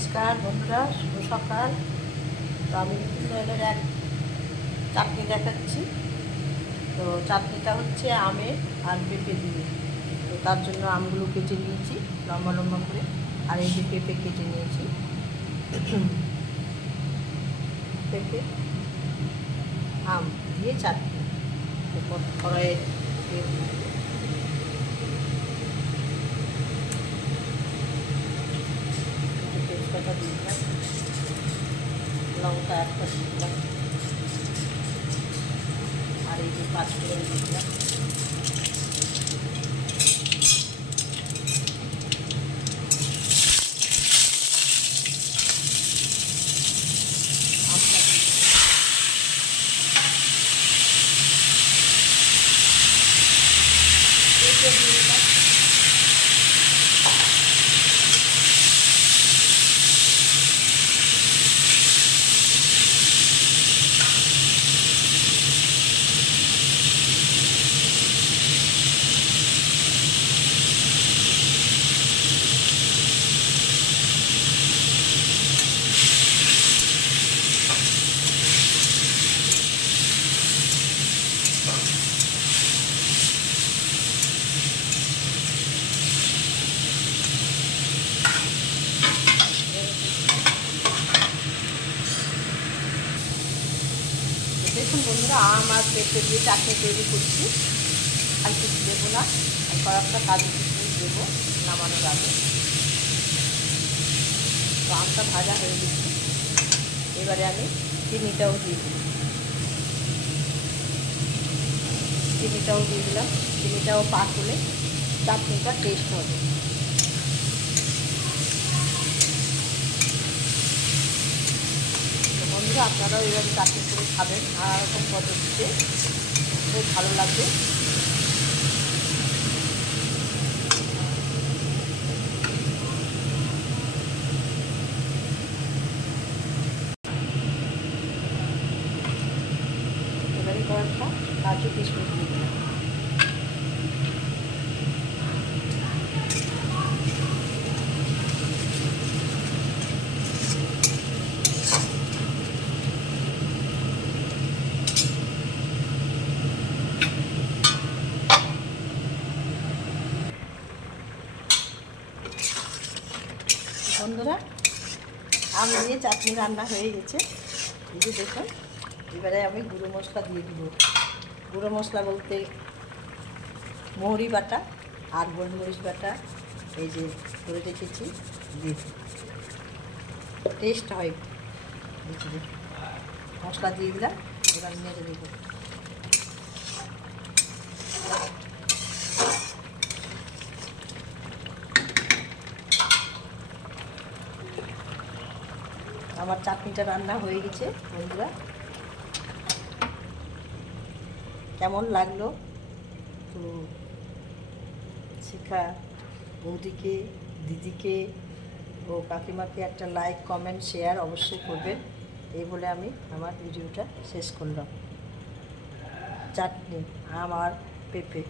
नमस्कार बंधुरा शुभ सकाल। तो आमी नতুन एक चाटनी देखाচ্ছি। तो चाटनीटा হচ্ছে आमेर और पेঁপে দিয়ে। तो তার জন্য আমগুলো কেটে নিয়েছি লম্বা লম্বা করে, আর এই যে পেঁপে কেটে নিয়েছি। পেঁপে আম দিয়ে চাটনি। এরপর কড়াইয়ে তেজপাতা দিয়ে দিলাম, লঙ্কা একটা দিয়ে দিলাম, আর এই যে পাঁচফোড়ন দিয়ে দিলাম। দেখুন বন্ধুরা, আম আর পেঁপে দিয়ে চাটনি তৈরি করছি। আর কিছু দেবো না, আর কয়েকটা কাজু কিশমিশ দেবো নামানোর আগে। তো আমটা ভাজা হয়ে গেছে, এবারে আমি চিনিটাও দিয়ে দিই। চিনিটাও পাক হলে চাটনিটা টেস্ট হবে। বন্ধুরা, আপনারাও এইভাবে চাটনি করে খাবেন, আর এরকম পদ্ধতিতে বেশ ভালো লাগবে। এবারে কয়েকটা কাজু কিশমিশ দিয়ে দিলাম। বন্ধুরা, আম দিয়ে চাটনি রান্না হয়ে গেছে, এই যে দেখুন। এবারে আমি গুঁড়ো মশলা দিয়ে দিব। গুঁড়ো মশলা বলতে মৌরি বাটা আর গোলমরিচ বাটা এই যে করে রেখেছি, দিয়ে টেস্ট হয়। মশলা দিয়ে দিলাম, এবার নেড়ে দেবো। আমার চাটনিটা রান্না হয়ে গেছে বন্ধুরা। কেমন লাগলো? তো শিখা বৌদিকে, দিদিকে ও কাকিমাকে একটা লাইক, কমেন্ট, শেয়ার অবশ্যই করবেন। এই বলে আমি আমার ভিডিওটা শেষ করলাম। চাটনি আম আর পেঁপে।